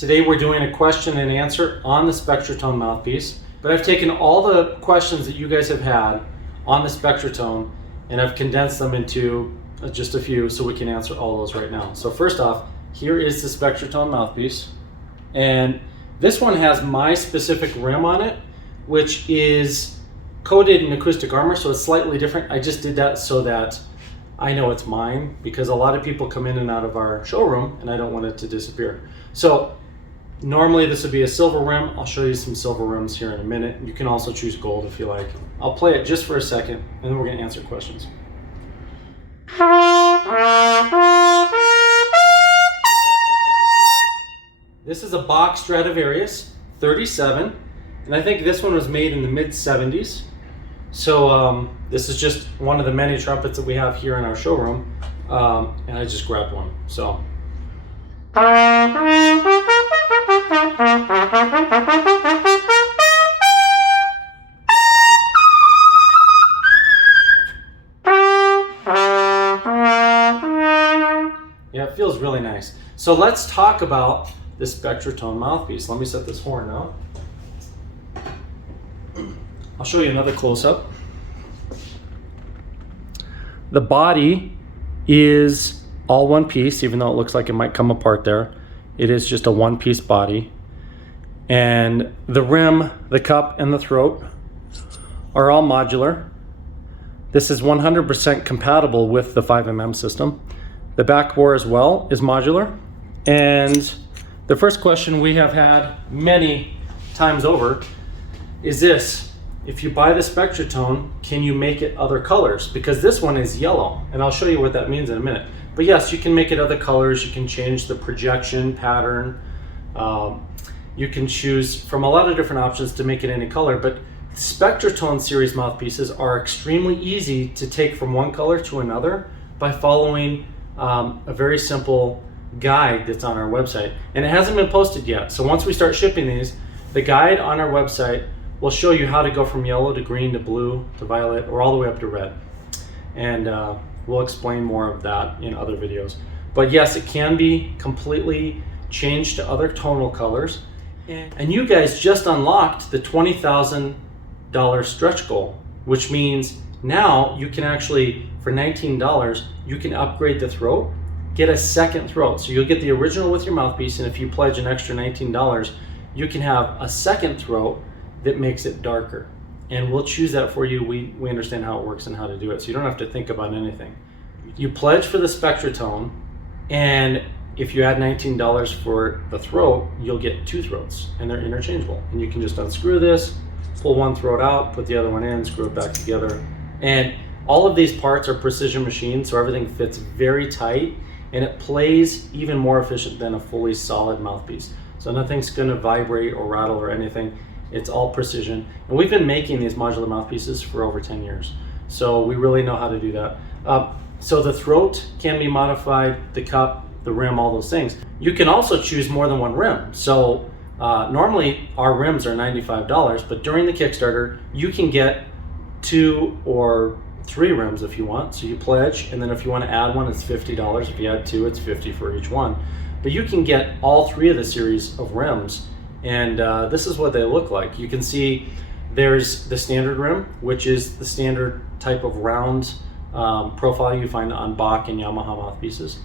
Today we're doing a question and answer on the Spectratone mouthpiece, but I've taken all the questions that you guys have had on the Spectratone and I've condensed them into just a few so we can answer all those right now. So first off, here is the Spectratone mouthpiece, and this one has my specific rim on it, which is coated in acoustic armor, so it's slightly different. I just did that so that I know it's mine, because a lot of people come in and out of our showroom and I don't want it to disappear. So normally this would be a silver rim. I'll show you some silver rims here in a minute. You can also choose gold if you like. I'll play it just for a second and then we're going to answer questions. This is a Bach Stradivarius 37, and I think this one was made in the mid-70s. So this is just one of the many trumpets that we have here in our showroom, and I just grabbed one. So. Yeah, it feels really nice. So let's talk about the Spectratone mouthpiece. Let me set this horn out. I'll show you another close-up. The body is all one piece, even though it looks like it might come apart there. It is just a one-piece body. And the rim, the cup, and the throat are all modular. This is 100% compatible with the 5mm system. The back bore as well is modular. And the first question we have had many times over is this: if you buy the Spectratone, can you make it other colors? Because this one is yellow, and I'll show you what that means in a minute. But yes, you can make it other colors. You can change the projection pattern. You can choose from a lot of different options to make it any color, but Spectratone series mouthpieces are extremely easy to take from one color to another by following a very simple guide that's on our website. And it hasn't been posted yet, so once we start shipping these, the guide on our website will show you how to go from yellow to green to blue to violet, or all the way up to red. And we'll explain more of that in other videos. But yes, it can be completely changed to other tonal colors. And you guys just unlocked the $20,000 stretch goal, which means now you can actually, for $19, you can upgrade the throat, get a second throat. So you'll get the original with your mouthpiece, and if you pledge an extra $19, you can have a second throat that makes it darker. And we'll choose that for you. We understand how it works and how to do it, so you don't have to think about anything. You pledge for the Spectratone, and if you add $19 for the throat, you'll get two throats, and they're interchangeable. And you can just unscrew this, pull one throat out, put the other one in, screw it back together. And all of these parts are precision machined, so everything fits very tight, and it plays even more efficient than a fully solid mouthpiece. So nothing's gonna vibrate or rattle or anything. It's all precision. And we've been making these modular mouthpieces for over 10 years. So we really know how to do that. So the throat can be modified, the cup, the rim, all those things. You can also choose more than one rim. So normally our rims are $95, but during the Kickstarter, you can get 2 or 3 rims if you want. So you pledge, and then if you want to add one, it's $50. If you add 2, it's $50 for each one. But you can get all 3 of the series of rims, and this is what they look like. You can see there's the standard rim, which is the standard type of round profile you find on Bach and Yamaha mouthpieces.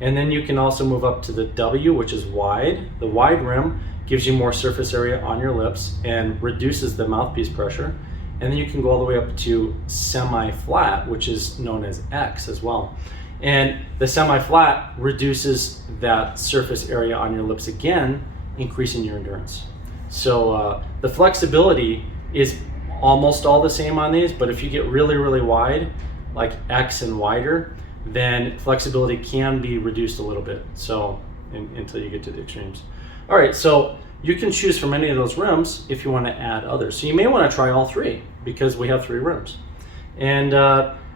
And then you can also move up to the W, which is wide. The wide rim gives you more surface area on your lips and reduces the mouthpiece pressure. And then you can go all the way up to semi-flat, which is known as X as well. And the semi-flat reduces that surface area on your lips again, increasing your endurance. So the flexibility is almost all the same on these, but if you get really, really wide, like X and wider, then flexibility can be reduced a little bit, so until you get to the extremes. All right, so you can choose from any of those rims if you want to add others. So you may want to try all 3, because we have 3 rims. And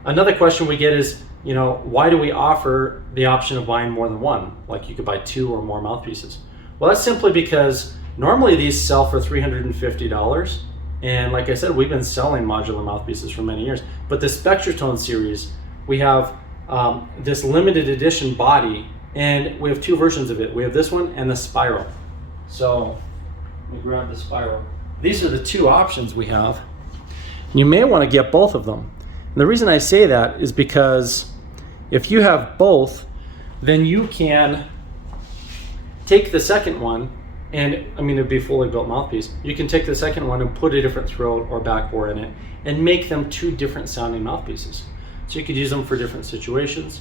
another question we get is, you know, why do we offer the option of buying more than one? Like you could buy 2 or more mouthpieces. Well, that's simply because normally these sell for $350. And like I said, we've been selling modular mouthpieces for many years. But the Spectratone series, we have this limited edition body, and we have 2 versions of it. We have this one and the Spiral. So let me grab the spiral. These are the two options we have. You may want to get both of them. And the reason I say that is because if you have both, then you can take the second one, and I mean, it'd be a fully built mouthpiece. You can take the second one and put a different throat or backbore in it and make them two different sounding mouthpieces. So you could use them for different situations.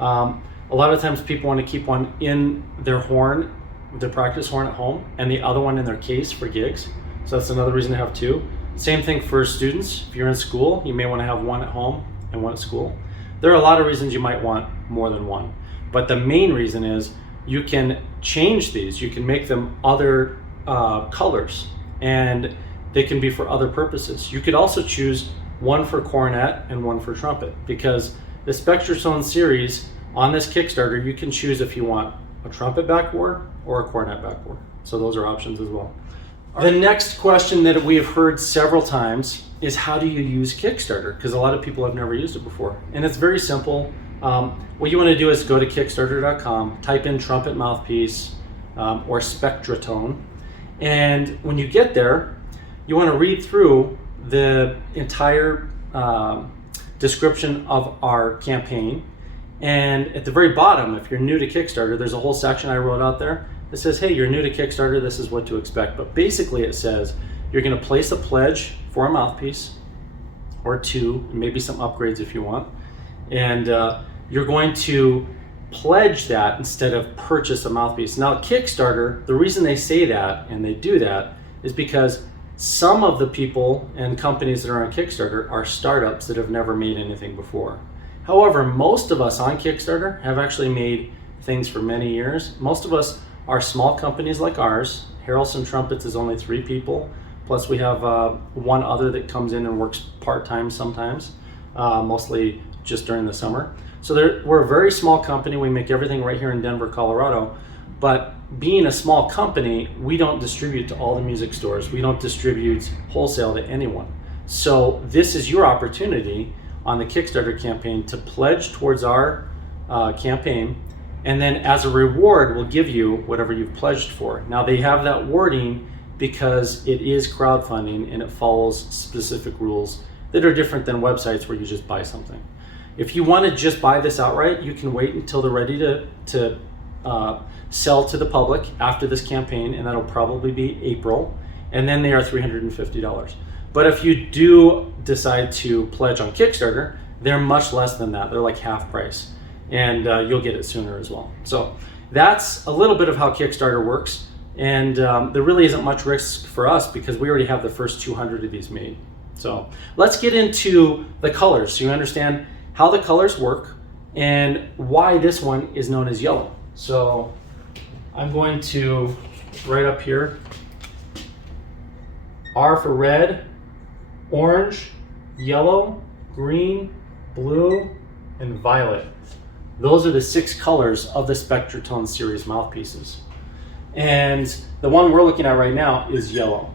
A lot of times people want to keep one in their horn, their practice horn at home, and the other one in their case for gigs. So that's another reason to have two. Same thing for students. If you're in school, you may want to have one at home and one at school. There are a lot of reasons you might want more than one, but the main reason is you can change these. You can make them other colors, and they can be for other purposes. You could also choose one for cornet and one for trumpet, because the Spectratone series on this Kickstarter, you can choose if you want a trumpet backbore or a cornet backbore. So those are options as well. The next question that we have heard several times is, how do you use Kickstarter? Because a lot of people have never used it before. And it's very simple. What you want to do is go to Kickstarter.com, type in trumpet mouthpiece or Spectratone. And when you get there, you want to read through the entire description of our campaign. And at the very bottom, if you're new to Kickstarter, there's a whole section I wrote out there that says, hey, you're new to Kickstarter, this is what to expect. But basically it says you're going to place a pledge for a mouthpiece or two, maybe some upgrades if you want. And you're going to pledge that instead of purchase a mouthpiece. Now Kickstarter, the reason they say that and they do that is because some of the people and companies that are on Kickstarter are startups that have never made anything before. However, most of us on Kickstarter have actually made things for many years. Most of us are small companies like ours. Harrelson Trumpets is only 3 people. Plus we have one other that comes in and works part-time sometimes, mostly just during the summer. So we're a very small company. We make everything right here in Denver, Colorado. But being a small company, we don't distribute to all the music stores. We don't distribute wholesale to anyone. So this is your opportunity on the Kickstarter campaign to pledge towards our campaign. And then as a reward, we'll give you whatever you've pledged for. Now they have that wording because it is crowdfunding and it follows specific rules that are different than websites where you just buy something. If you want to just buy this outright, you can wait until they're ready to sell to the public after this campaign, and that'll probably be April, and then they are $350. But if you do decide to pledge on Kickstarter, they're much less than that. They're like half price, and you'll get it sooner as well. So that's a little bit of how Kickstarter works, and there really isn't much risk for us because we already have the first 200 of these made. So let's get into the colors so you understand how the colors work and why this one is known as yellow. So I'm going to write up here, R for red, orange, yellow, green, blue, and violet. Those are the 6 colors of the Spectratone series mouthpieces. And the one we're looking at right now is yellow.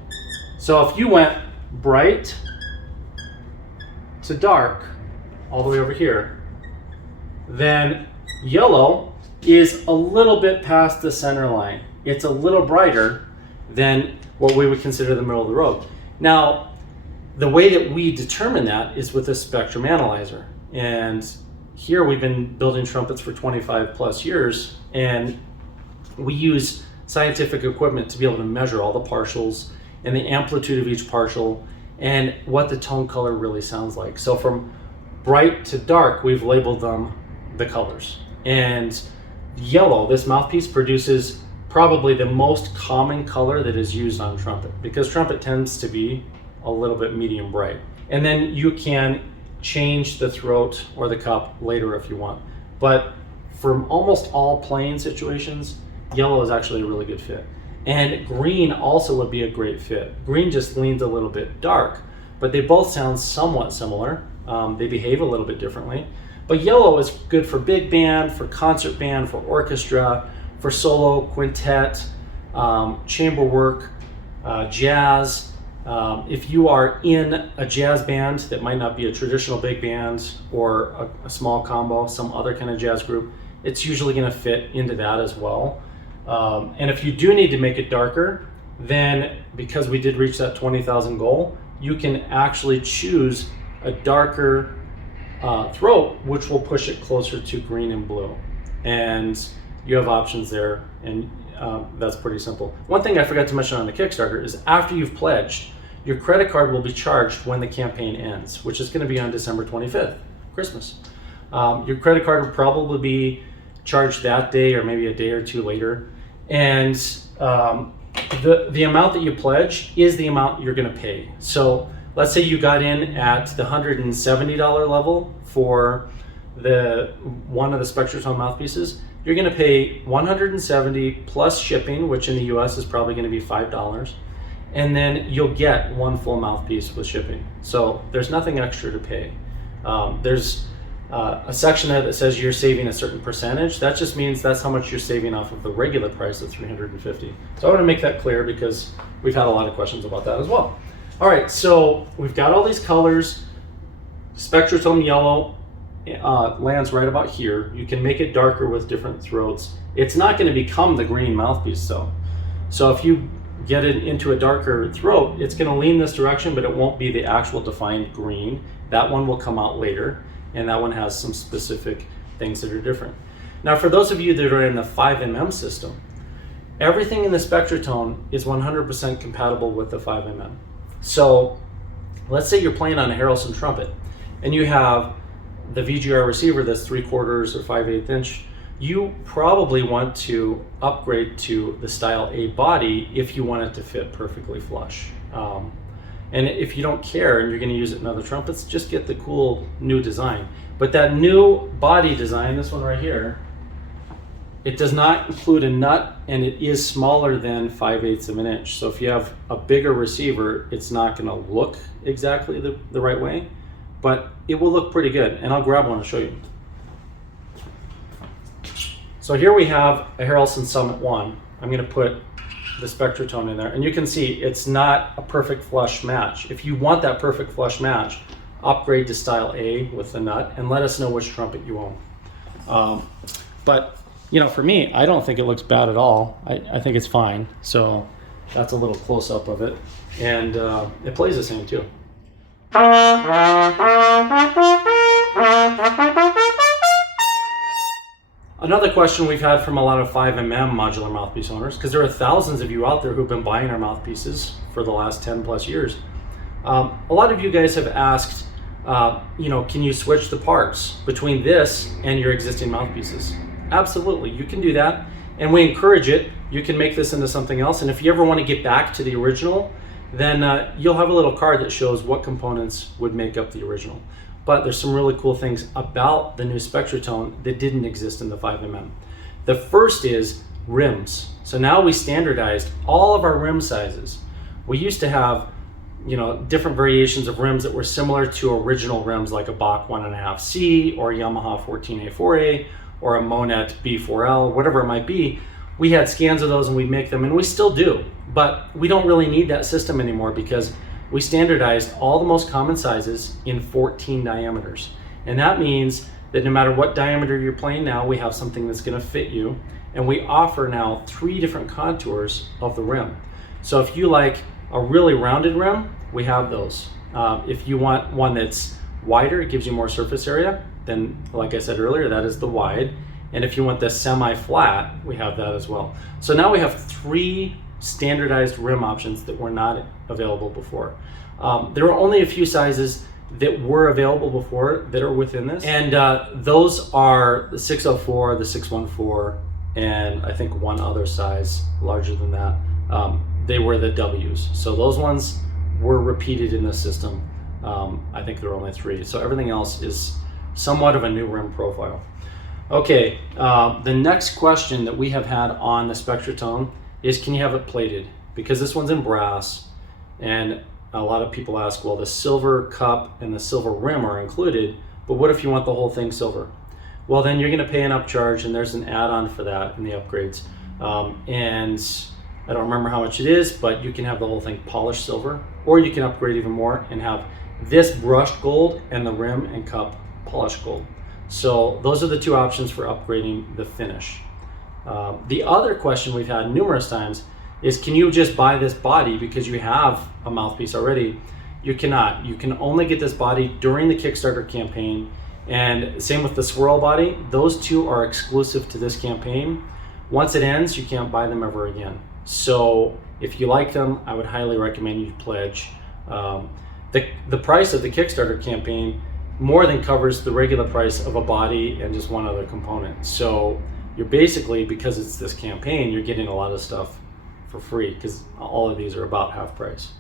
So if you went bright to dark, all the way over here, then yellow is a little bit past the center line. It's a little brighter than what we would consider the middle of the road. Now, the way that we determine that is with a spectrum analyzer. And here we've been building trumpets for 25 plus years, and we use scientific equipment to be able to measure all the partials and the amplitude of each partial and what the tone color really sounds like. So from bright to dark, we've labeled them the colors. And yellow, this mouthpiece, produces probably the most common color that is used on trumpet, because trumpet tends to be a little bit medium bright. And then you can change the throat or the cup later if you want. But for almost all playing situations, yellow is actually a really good fit. And green also would be a great fit. Green just leans a little bit dark, but they both sound somewhat similar. They behave a little bit differently. But yellow is good for big band, for concert band, for orchestra, for solo, quintet, chamber work, jazz. If you are in a jazz band that might not be a traditional big band or a small combo, some other kind of jazz group, it's usually going to fit into that as well. And if you do need to make it darker, then because we did reach that 20,000 goal, you can actually choose a darker throat, which will push it closer to green and blue. And you have options there, and that's pretty simple. One thing I forgot to mention on the Kickstarter is after you've pledged, your credit card will be charged when the campaign ends, which is going to be on December 25th, Christmas. Your credit card will probably be charged that day or maybe a day or two later. And the amount that you pledge is the amount you're going to pay. So let's say you got in at the $170 level for one of the Spectrotone mouthpieces. You're going to pay $170 plus shipping, which in the US is probably going to be $5. And then you'll get one full mouthpiece with shipping. So there's nothing extra to pay. There's a section there that says you're saving a certain percentage. That just means that's how much you're saving off of the regular price of $350. So I want to make that clear because we've had a lot of questions about that as well. All right, so we've got all these colors. Spectrotone yellow lands right about here. You can make it darker with different throats. It's not going to become the green mouthpiece though. So if you get it into a darker throat, it's going to lean this direction, but it won't be the actual defined green. That one will come out later, and that one has some specific things that are different. Now, for those of you that are in the 5mm system, everything in the Spectrotone is 100% compatible with the 5mm. So let's say you're playing on a Harrelson trumpet, and you have the VGR receiver that's 3/4 or 5/8 inch. You probably want to upgrade to the Style A body if you want it to fit perfectly flush. And if you don't care and you're going to use it in other trumpets, just get the cool new design. But that new body design, this one right here, it does not include a nut, and it is smaller than 5/8 of an inch. So if you have a bigger receiver, it's not going to look exactly the right way, but it will look pretty good. And I'll grab one and show you. So here we have a Harrelson Summit 1. I'm going to put the Spectrotone in there, and you can see it's not a perfect flush match. If you want that perfect flush match, upgrade to Style A with the nut and let us know which trumpet you own. But you know, for me, I don't think it looks bad at all. I think it's fine. So that's a little close-up of it, and it plays the same too. Another question we've had from a lot of 5mm modular mouthpiece owners, because there are thousands of you out there who've been buying our mouthpieces for the last 10 plus years. A lot of you guys have asked, you know, can you switch the parts between this and your existing mouthpieces? Absolutely, you can do that, and we encourage it. You can make this into something else, and if you ever want to get back to the original, then you'll have a little card that shows what components would make up the original. But there's some really cool things about the new Spectrotone that didn't exist in the 5mm. The first is rims. So now we standardized all of our rim sizes. We used to have, you know, different variations of rims that were similar to original rims like a Bach 1.5C or a Yamaha 14A4A or a Monet B4L, whatever it might be. We had scans of those and we'd make them, and we still do. But we don't really need that system anymore because we standardized all the most common sizes in 14 diameters. And that means that no matter what diameter you're playing now, we have something that's going to fit you. And we offer now 3 different contours of the rim. So if you like a really rounded rim, we have those. If you want one that's wider, it gives you more surface area, then like I said earlier, that is the wide. And if you want the semi-flat, we have that as well. So now we have 3 standardized rim options that were not available before. There were only a few sizes that were available before that are within this, and those are the 604, the 614, and I think one other size larger than that. They were the W's, so those ones were repeated in the system. I think there were only 3, so everything else is somewhat of a new rim profile. Okay, the next question that we have had on the Spectrotone is, can you have it plated? Because this one's in brass, and a lot of people ask, well, the silver cup and the silver rim are included, but what if you want the whole thing silver? Well, then you're gonna pay an upcharge, and there's an add-on for that in the upgrades. And I don't remember how much it is, but you can have the whole thing polished silver, or you can upgrade even more and have this brushed gold and the rim and cup polished gold. So those are the 2 options for upgrading the finish. The other question we've had numerous times is, can you just buy this body because you have a mouthpiece already? You cannot. You can only get this body during the Kickstarter campaign, and same with the swirl body. Those two are exclusive to this campaign. Once it ends, you can't buy them ever again. So if you like them, I would highly recommend you pledge. The price of the Kickstarter campaign more than covers the regular price of a body and just one other component. So you're basically, because it's this campaign, you're getting a lot of stuff for free, because all of these are about half price.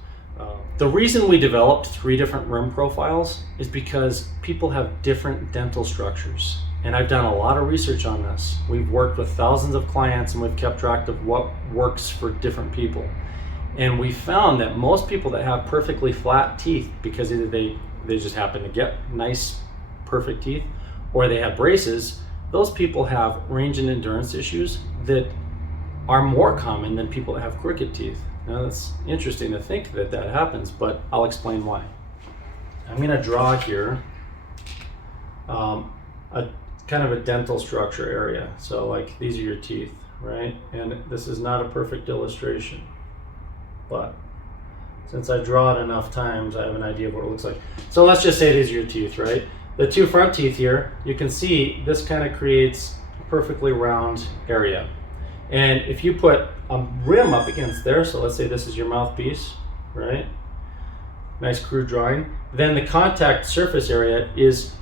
The reason we developed 3 different rim profiles is because people have different dental structures. And I've done a lot of research on this. We've worked with thousands of clients and we've kept track of what works for different people. And we found that most people that have perfectly flat teeth, because either they just happen to get nice, perfect teeth, or they have braces, those people have range and endurance issues that are more common than people that have crooked teeth. Now that's interesting to think that that happens, but I'll explain why. I'm going to draw here a kind of a dental structure area. So like these are your teeth, right? And this is not a perfect illustration, but since I draw it enough times, I have an idea of what it looks like. So let's just say these are your teeth, right? The 2 front teeth here, you can see this kind of creates a perfectly round area. And if you put a rim up against there, so let's say this is your mouthpiece, right? Nice crude drawing. Then the contact surface area is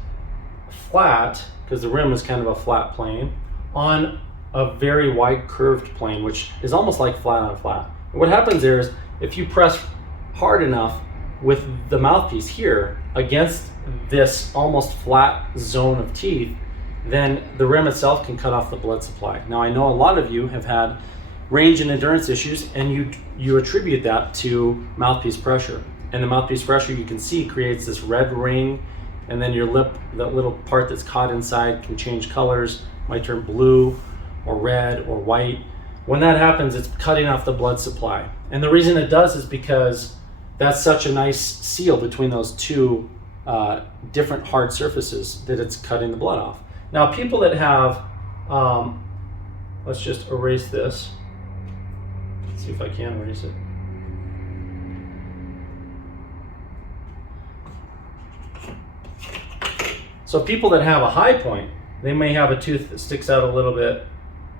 flat, because the rim is kind of a flat plane, on a very wide curved plane, which is almost like flat on flat. And what happens there is, if you press hard enough with the mouthpiece here against this almost flat zone of teeth, then the rim itself can cut off the blood supply. Now I know a lot of you have had range and endurance issues, and you attribute that to mouthpiece pressure. And the mouthpiece pressure, you can see, creates this red ring, and then your lip, that little part that's caught inside, can change colors, might turn blue or red or white. When that happens, it's cutting off the blood supply. And the reason it does is because that's such a nice seal between those 2 different hard surfaces that it's cutting the blood off. Now people that have, let's just erase this. Let's see if I can erase it. So people that have a high point, they may have a tooth that sticks out a little bit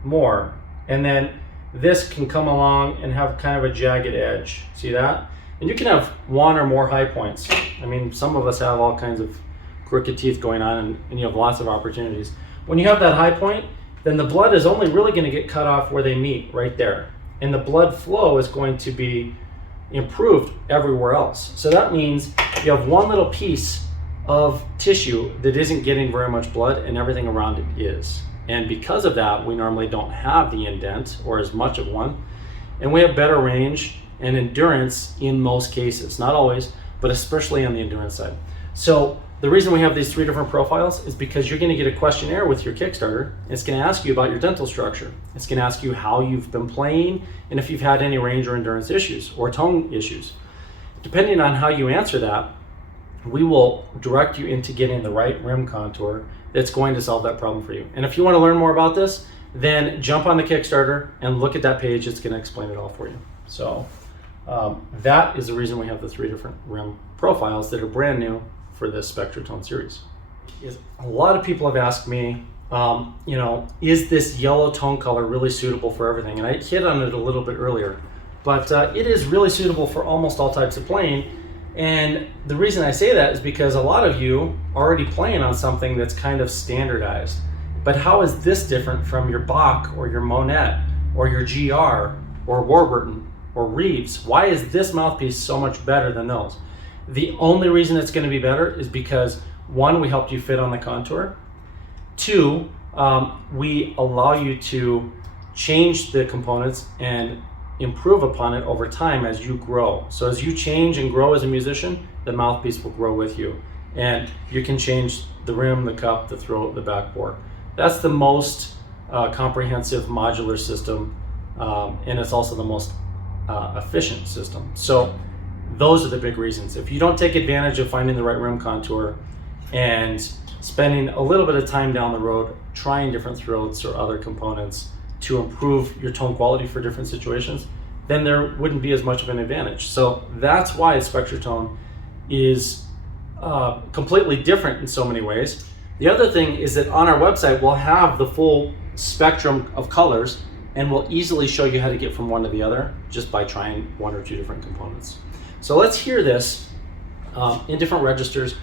more. And then this can come along and have kind of a jagged edge. See that? And you can have 1 or more high points. I mean, some of us have all kinds of crooked teeth going on, and you have lots of opportunities. When you have that high point, then the blood is only really going to get cut off where they meet, right there. And the blood flow is going to be improved everywhere else. So that means you have one little piece of tissue that isn't getting very much blood, and everything around it is. And because of that, we normally don't have the indent or as much of one. And we have better range and endurance in most cases. Not always, but especially on the endurance side. So the reason we have these 3 different profiles is because you're going to get a questionnaire with your Kickstarter. It's going to ask you about your dental structure. It's going to ask you how you've been playing and if you've had any range or endurance issues or tone issues. Depending on how you answer that, we will direct you into getting the right rim contour that's going to solve that problem for you. And if you want to learn more about this, then jump on the Kickstarter and look at that page. It's going to explain it all for you. So that is the reason we have the 3 different rim profiles that are brand new for this Spectratone series. A lot of people have asked me, is this yellow tone color really suitable for everything? And I hit on it a little bit earlier, but it is really suitable for almost all types of playing. And the reason I say that is because a lot of you are already playing on something that's kind of standardized. But how is this different from your Bach or your Monette or your GR or Warburton or Reeves? Why is this mouthpiece so much better than those? The only reason it's going to be better is because 1, we helped you fit on the contour. 2, we allow you to change the components and improve upon it over time as you grow. So as you change and grow as a musician, the mouthpiece will grow with you. And you can change the rim, the cup, the throat, the backbore. That's the most comprehensive modular system, and it's also the most efficient system. So those are the big reasons. If you don't take advantage of finding the right rim contour and spending a little bit of time down the road trying different throats or other components, to improve your tone quality for different situations, then there wouldn't be as much of an advantage. So that's why Spectratone is completely different in so many ways. The other thing is that on our website, we'll have the full spectrum of colors, and we'll easily show you how to get from one to the other just by trying one or two different components. So let's hear this in different registers.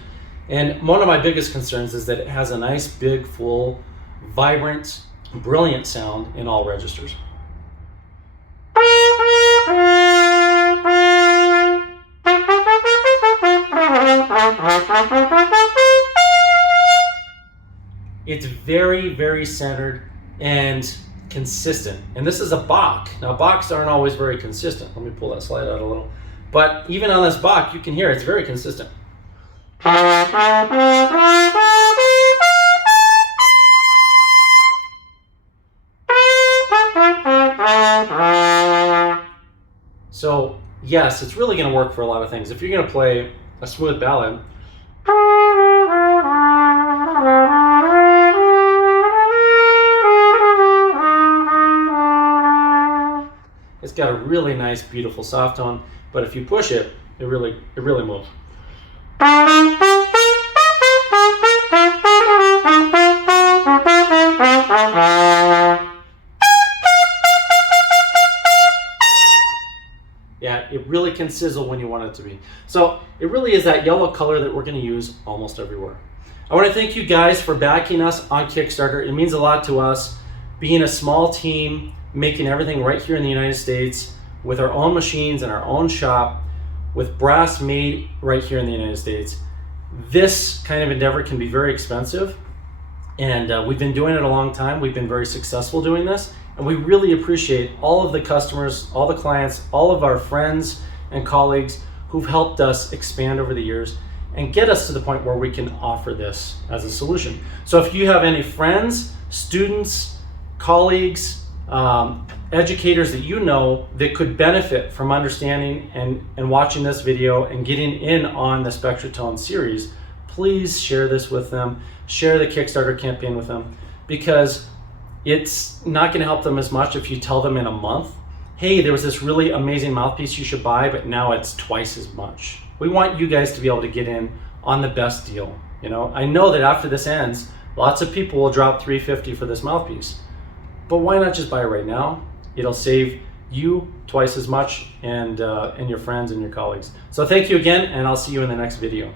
And one of my biggest concerns is that it has a nice, big, full, vibrant, brilliant sound in all registers. It's very, very centered and consistent. And this is a Bach. Now, Bachs aren't always very consistent. Let me pull that slide out a little. But even on this Bach, you can hear it's very consistent. So, yes, it's really going to work for a lot of things. If you're going to play a smooth ballad, it's got a really nice, beautiful soft tone, but if you push it, it really moves. Yeah, it really can sizzle when you want it to be. So it really is that yellow color that we're going to use almost everywhere. I want to thank you guys for backing us on Kickstarter. It means a lot to us, being a small team, making everything right here in the United States with our own machines and our own shop, with brass made right here in the United States. This kind of endeavor can be very expensive, and we've been doing it a long time. We've been very successful doing this, and we really appreciate all of the customers, all the clients, all of our friends and colleagues who've helped us expand over the years and get us to the point where we can offer this as a solution. So if you have any friends, students, colleagues, educators that you know that could benefit from understanding and watching this video and getting in on the Spectratone series, please share this with them. Share the Kickstarter campaign with them, because it's not going to help them as much if you tell them in a month, hey, there was this really amazing mouthpiece you should buy, but now it's twice as much. We want you guys to be able to get in on the best deal. You know, I know that after this ends, lots of people will drop $350 for this mouthpiece. But why not just buy it right now? It'll save you twice as much, and your friends and your colleagues. So thank you again, and I'll see you in the next video.